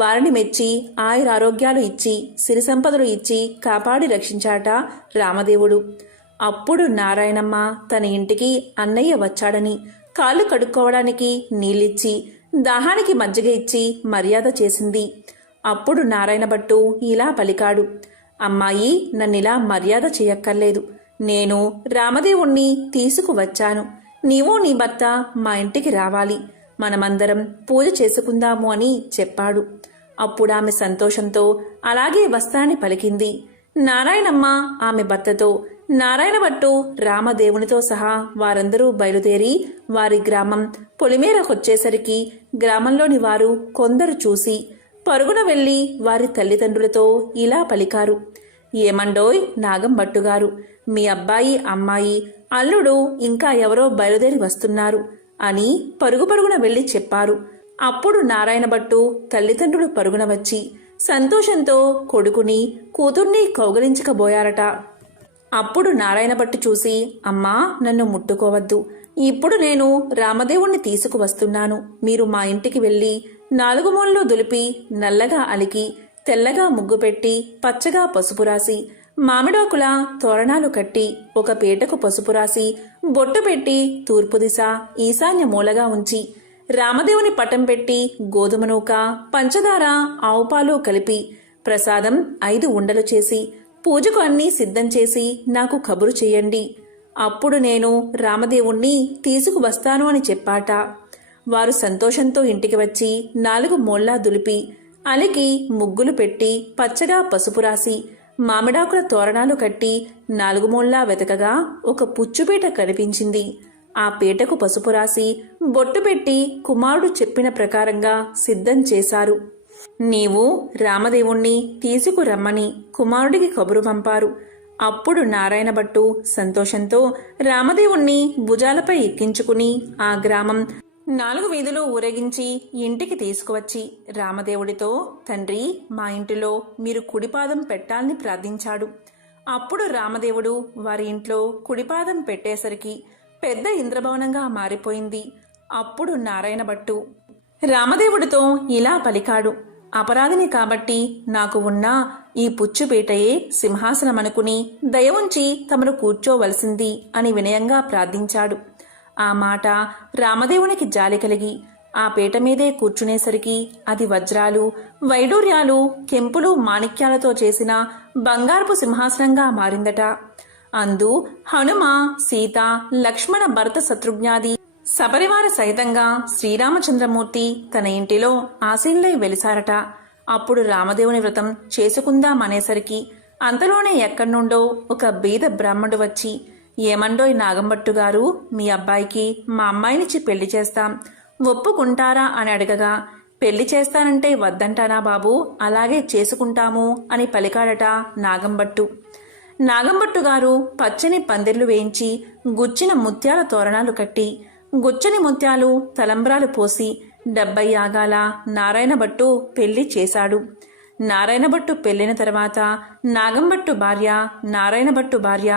వారిని మెచ్చి ఆయురారోగ్యాలు ఇచ్చి సిరి సంపదలు ఇచ్చి కాపాడి రక్షించాట రామదేవుడు. అప్పుడు నారాయణమ్మ తన ఇంటికి అన్నయ్య వచ్చాడని కాళ్ళు కడుక్కోవడానికి నీళ్ళిచ్చి దాహానికి మజ్జిగ ఇచ్చి మర్యాద చేసింది. అప్పుడు నారాయణ భట్టు ఇలా పలికాడు. అమ్మాయి, నన్నిలా మర్యాద చేయక్కర్లేదు. నేను రామదేవుణ్ణి తీసుకువచ్చాను. నీవు నీ భర్త మా ఇంటికి రావాలి. మనమందరం పూజ చేసుకుందాము అని చెప్పాడు. అప్పుడామె సంతోషంతో అలాగే వస్తానని పలికింది. నారాయణమ్మ ఆమె భర్తతో, నారాయణ భట్టు రామదేవునితో సహా వారందరూ బయలుదేరి వారి గ్రామం పొలిమేరకొచ్చేసరికి గ్రామంలోని వారు కొందరు చూసి పరుగున వెళ్లి వారి తల్లిదండ్రులతో ఇలా పలికారు. ఏమండోయ్ నాగం భట్టుగారు, మీ అబ్బాయి, అమ్మాయి, అల్లుడు ఇంకా ఎవరో బయలుదేరి వస్తున్నారు అని పరుగు పరుగున వెళ్లి చెప్పారు. అప్పుడు నారాయణ భట్టు తల్లిదండ్రులు పరుగున వచ్చి సంతోషంతో కొడుకుని కూతుర్ని కౌగలించకబోయారట. అప్పుడు నారాయణ భట్టు చూసి, అమ్మా, నన్ను ముట్టుకోవద్దు. ఇప్పుడు నేను రామదేవుణ్ణి తీసుకువస్తున్నాను. మీరు మా ఇంటికి వెళ్లి 4 మూలలు దులిపి నల్లగా అలికి తెల్లగా ముగ్గు పెట్టి పచ్చగా పసుపు రాసి మామిడాకుల తోరణాలు కట్టి ఒక పీటకు పసుపు రాసి బొట్టు పెట్టి తూర్పు దిశ ఈశాన్య మూలగా ఉంచి రామదేవుని పటం పెట్టి గోధుమ నూక, పంచదార, ఆవుపాలు కలిపి ప్రసాదం 5 ఉండలు చేసి పూజకు అన్నీ సిద్ధం చేసి నాకు కబురు చేయండి. అప్పుడు నేను రామదేవుణ్ణి తీసుకువస్తాను అని చెప్పాట. వారు సంతోషంతో ఇంటికి వచ్చి 4 మూల్లా దులిపి అలికి ముగ్గులు పెట్టి పచ్చగా పసుపు రాసి మామిడాకుల తోరణాలు కట్టి 4 మూల్లా వెతకగా ఒక పుచ్చుపీట కనిపించింది. ఆ పీటకు పసుపు రాసి బొట్టు పెట్టి కుమారుడు చెప్పిన ప్రకారంగా సిద్ధం చేశారు. నీవు రామదేవుణ్ణి తీసుకురమ్మని కుమారుడికి కబురు పంపారు. అప్పుడు నారాయణ భట్టు సంతోషంతో రామదేవుణ్ణి భుజాలపై ఎక్కించుకుని ఆ గ్రామం 4 వీధులు ఊరేగించి ఇంటికి తీసుకువచ్చి రామదేవుడితో, తండ్రి, మా ఇంటిలో మీరు కుడిపాదం పెట్టాలని ప్రార్థించాడు. అప్పుడు రామదేవుడు వారి ఇంట్లో కుడిపాదం పెట్టేసరికి పెద్ద ఇంద్రభవనంగా మారిపోయింది. అప్పుడు నారాయణ భట్టు రామదేవుడితో ఇలా పలికాడు, అపరాధిని కాబట్టి నాకు ఉన్న ఈ పుచ్చుపీటయే సింహాసనమనుకుని దయ ఉంచి తమను కూర్చోవలసింది అని వినయంగా ప్రార్థించాడు. ఆ మాట రామదేవునికి జాలి కలిగి ఆ పీట మీదే కూర్చునేసరికి అది వజ్రాలు, వైడూర్యాలు, కెంపులు, మాణిక్యాలతో చేసిన బంగారపు సింహాసనంగా మారిందట. అందు హనుమ, సీత, లక్ష్మణ, భరత, శత్రుఘ్నాది సపరివార సహితంగా శ్రీరామచంద్రమూర్తి తన ఇంటిలో ఆసీనులై వెలిసారట. అప్పుడు రామదేవుని వ్రతం చేసుకుందామనేసరికి అంతలోనే ఎక్కడ్నుండో ఒక బీద బ్రాహ్మణుడు వచ్చి, ఏమండోయ్ నాగంభట్టు గారు, మీ అబ్బాయికి మా అమ్మాయినిచ్చి పెళ్లి చేస్తాం, ఒప్పుకుంటారా అని అడగగా, పెళ్లి చేస్తానంటే వద్దంటానా బాబు, అలాగే చేసుకుంటాము అని పలికాడట నాగంభట్టు. నాగంభట్టు గారు పచ్చని పందిర్లు వేయించి గుచ్చిన ముత్యాల తోరణాలు కట్టి గుచ్చని ముత్యాలు తలంబ్రాలు పోసి 70 యాగాల నారాయణ భట్టు పెళ్లి చేశాడు. నారాయణ భట్టు పెళ్లిన తర్వాత నాగంభట్టు భార్య, నారాయణ భట్టు భార్య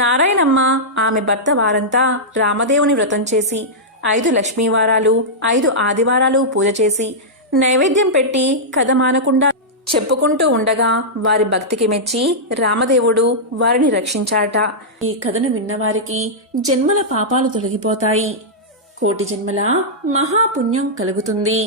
నారాయణమ్మ, ఆమె భర్త వారంతా రామదేవుని వ్రతం చేసి 5 లక్ష్మీవారాలు, 5 ఆదివారాలు పూజ చేసి నైవేద్యం పెట్టి కథ మానకుండా చెప్పుకుంటూ ఉండగా వారి భక్తికి మెచ్చి రామదేవుడు వారిని రక్షించాట. ఈ కథను విన్నవారికి జన్మల పాపాలు తొలగిపోతాయి, కోటి జన్మల మహాపుణ్యం కలుగుతుంది.